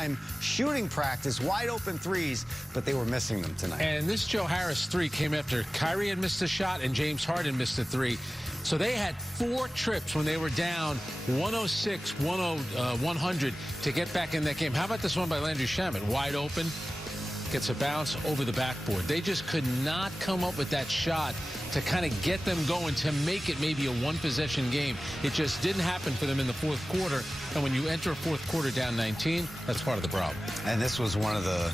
time shooting practice, wide open threes, but they were missing them tonight. And this Joe Harris three came after Kyrie had missed a shot and James Harden missed a three. So they had 4 trips when they were down 106, 100 to get back in that game. How about this one by Landry Shamet? Wide open, gets a bounce over the backboard. They just could not come up with that shot to kind of get them going, to make it maybe a one-possession game. It just didn't happen for them in the fourth quarter. And when you enter a fourth quarter down 19, that's part of the problem. And this was one of the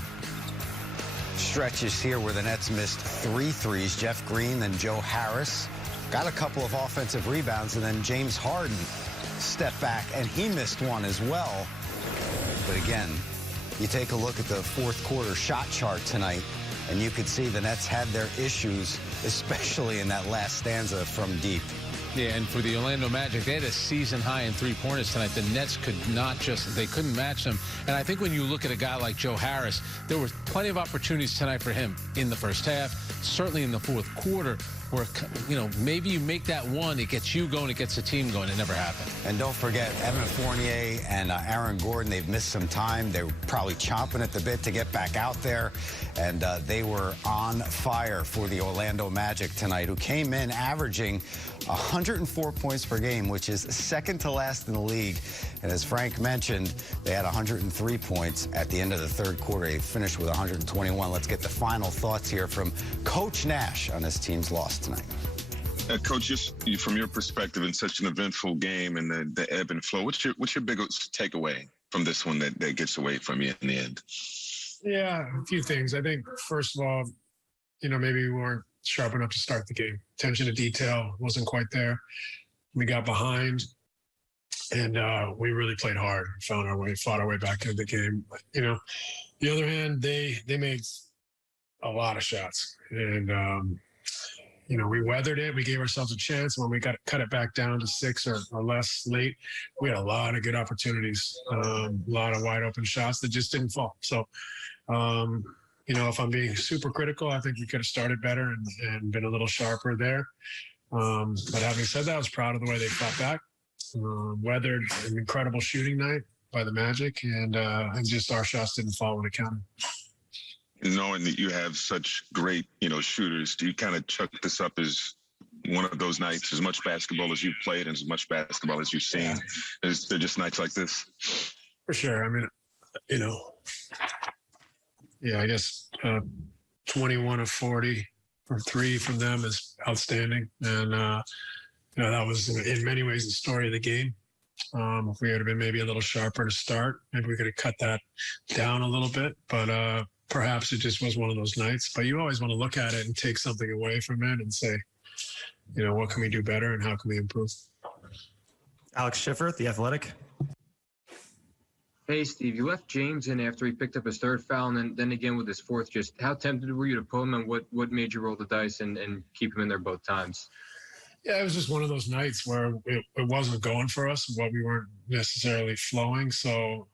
stretches here where the Nets missed 3 threes. Jeff Green, then Joe Harris. Got a couple of offensive rebounds, and then James Harden stepped back, and he missed one as well. But again, you take a look at the fourth quarter shot chart tonight, and you could see the Nets had their issues, especially in that last stanza from deep. Yeah, and for the Orlando Magic, they had a season high in three-pointers tonight. The Nets could not they couldn't match them. And I think when you look at a guy like Joe Harris, there were plenty of opportunities tonight for him in the first half, certainly in the fourth quarter, where, you know, maybe you make that one, it gets you going, it gets the team going. It never happened. And don't forget, Evan Fournier and Aaron Gordon, they've missed some time. They were probably chomping at the bit to get back out there. And they were on fire for the Orlando Magic tonight, who came in averaging 104 points per game, which is second to last in the league. And as Frank mentioned, they had 103 points at the end of the third quarter. They finished with 121. Let's get the final thoughts here from Coach Nash on his team's loss tonight. Coach, just from your perspective in such an eventful game and the ebb and flow, what's your biggest takeaway from this one that gets away from you in the end? Yeah, a few things. I think, first of all, you know, maybe we weren't sharp enough to start the game. Attention to detail wasn't quite there. We got behind, and we really played hard, fought our way back into the game. But, you know, the other hand, they made a lot of shots, and you know, we weathered it. We gave ourselves a chance. When we cut it back down to 6 or less late, we had a lot of good opportunities, a lot of wide open shots that just didn't fall. So, you know, if I'm being super critical, I think we could have started better and been a little sharper there. But having said that, I was proud of the way they fought back. Weathered an incredible shooting night by the Magic, and just our shots didn't fall when it counted. Knowing that you have such great, you know, shooters, do you kind of chuck this up as one of those nights, as much basketball as you've played and as much basketball as you've seen? Yeah. Is there just nights like this? For sure. I mean, you know, yeah, I guess 21 of 40 for 3 from them is outstanding. And, you know, that was in many ways the story of the game. If we had been maybe a little sharper to start, maybe we could have cut that down a little bit. But perhaps it just was one of those nights. But you always want to look at it and take something away from it and say, you know, what can we do better and how can we improve? Alex Schiffer, The Athletic. Hey, Steve, you left James in after he picked up his third foul and then again with his fourth. Just how tempted were you to pull him, and what made you roll the dice and keep him in there both times? Yeah, it was just one of those nights where it wasn't going for us, but we weren't necessarily flowing. So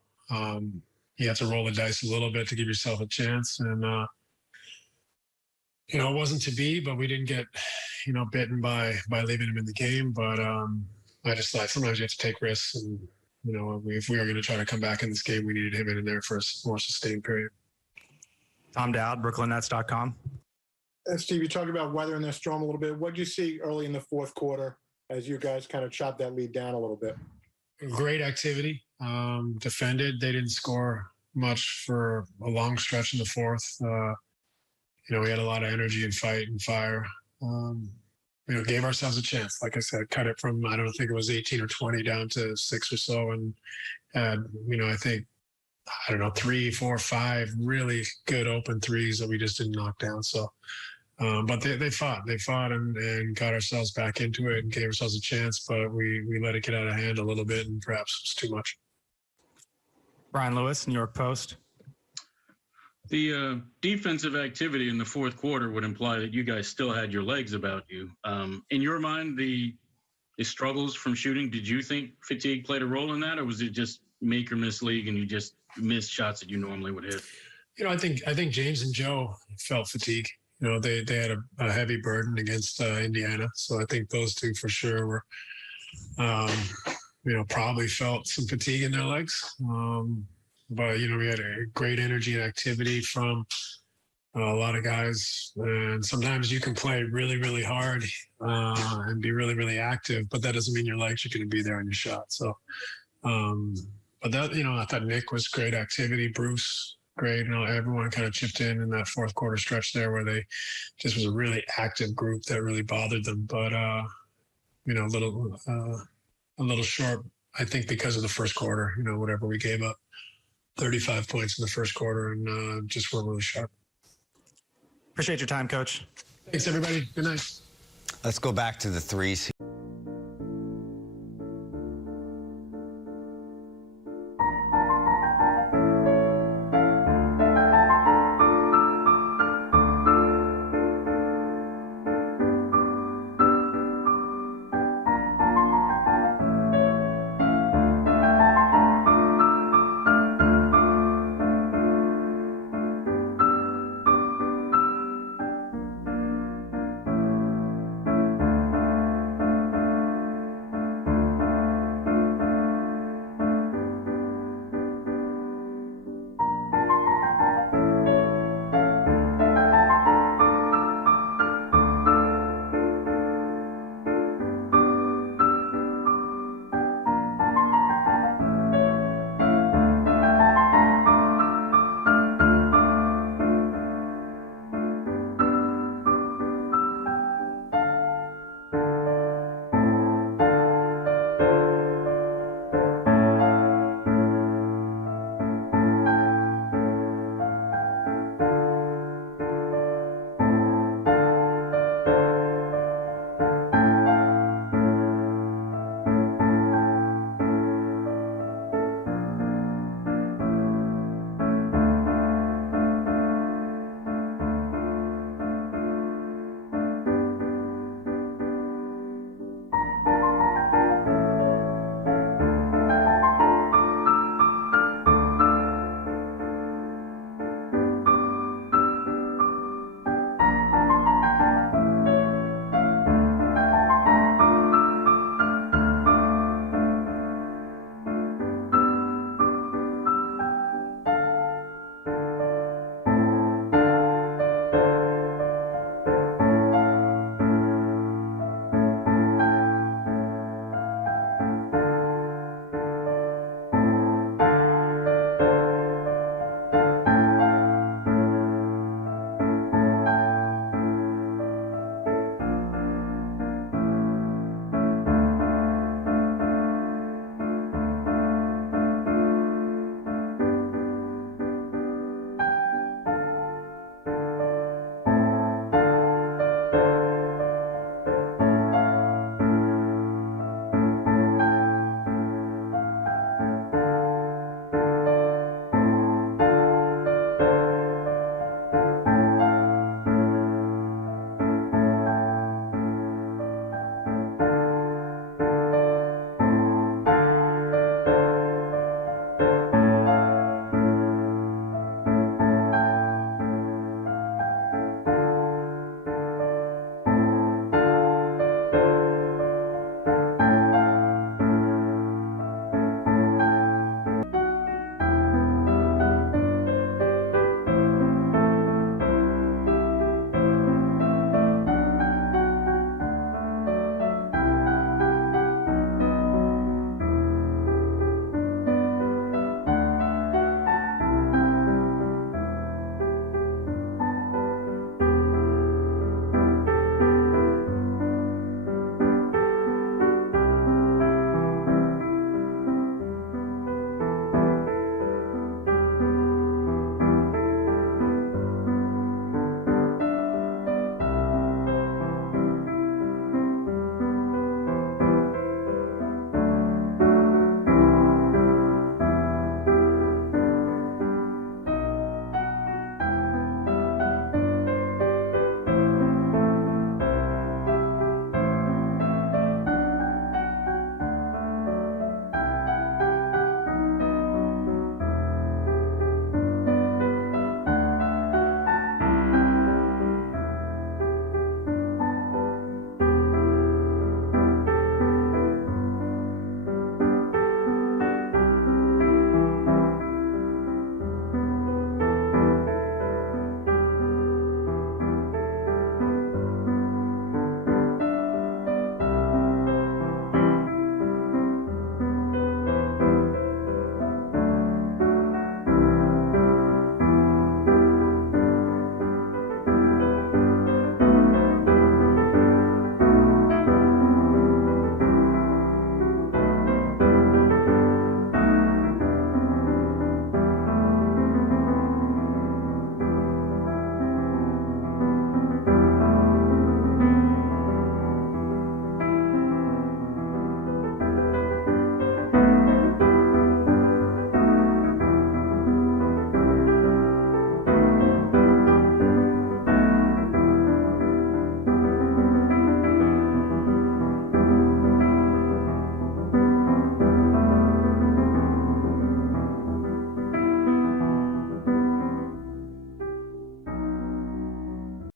you have to roll the dice a little bit to give yourself a chance. And, you know, it wasn't to be, but we didn't get, you know, bitten by leaving him in the game. But I just thought sometimes you have to take risks. And, you know, if we were going to try to come back in this game, we needed him in there for a more sustained period. Tom Dowd, BrooklynNets.com. Steve, you talked about weathering their storm a little bit. What did you see early in the fourth quarter as you guys kind of chopped that lead down a little bit? Great activity. Defended. They didn't score much for a long stretch in the fourth. You know, we had a lot of energy and fight and fire. You know, gave ourselves a chance. Like I said, cut it from, I don't think it was 18 or 20 down to 6 or so. And had, you know, I think, 3, 4, 5 really good open threes that we just didn't knock down. So, but they fought and got ourselves back into it and gave ourselves a chance, but we let it get out of hand a little bit and perhaps it was too much. Brian Lewis, New York Post. The defensive activity in the fourth quarter would imply that you guys still had your legs about you. In your mind, the struggles from shooting, did you think fatigue played a role in that, or was it just make or miss league and you just missed shots that you normally would hit? You know, I think James and Joe felt fatigue. You know, they had a heavy burden against Indiana, so I think those two for sure were, you know, probably felt some fatigue in their legs. but we had a great energy and activity from a lot of guys. And sometimes you can play really, really hard and be really, really active, but that doesn't mean your legs are going to be there on your shot. So, but that, I thought Nick was great activity. Bruce, great. Everyone kind of chipped in that fourth quarter stretch there where they just was a really active group that really bothered them. But, a little short, I think, because of the first quarter, whatever we gave up, 35 points in the first quarter, and just weren't really sharp. Appreciate your time, Coach. Thanks, everybody. Good night. Let's go back to the threes.